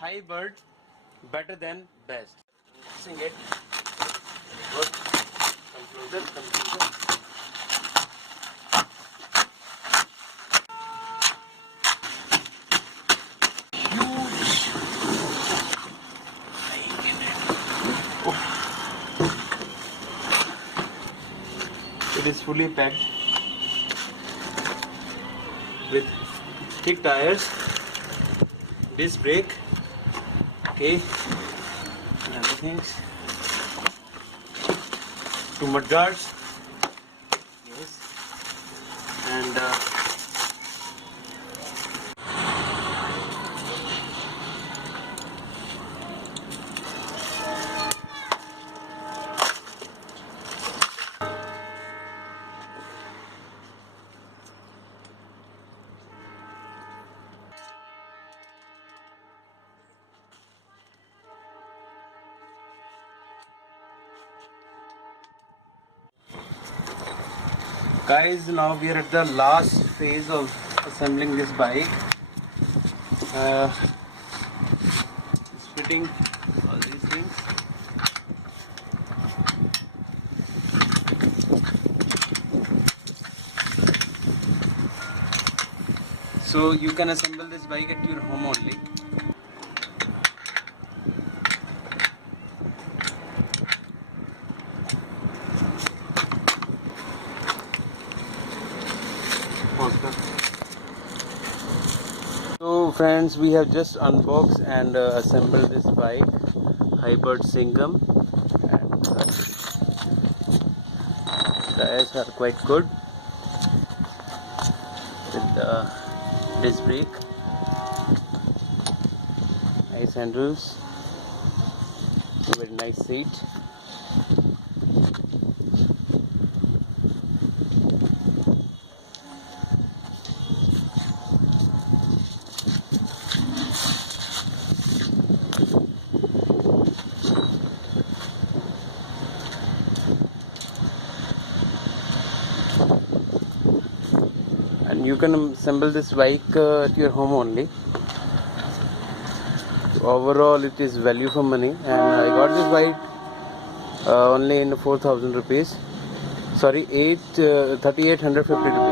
Hibird better than best. Sing it. Good. Come closer. Come closer. It is fully packed with thick tires, disc brake, okay, and other things. 2 mud guards, yes, and guys, now we are at the last phase of assembling this bike. It's fitting all these things. So you can assemble this bike at your home only. So friends, we have just unboxed and assembled this bike, Hibird Singham, and tires are quite good with the disc brake, nice handles, very nice seat. And you can assemble this bike at your home only. So overall it is value for money, and I got this bike only in 4,000 rupees, sorry, 3,850 rupees.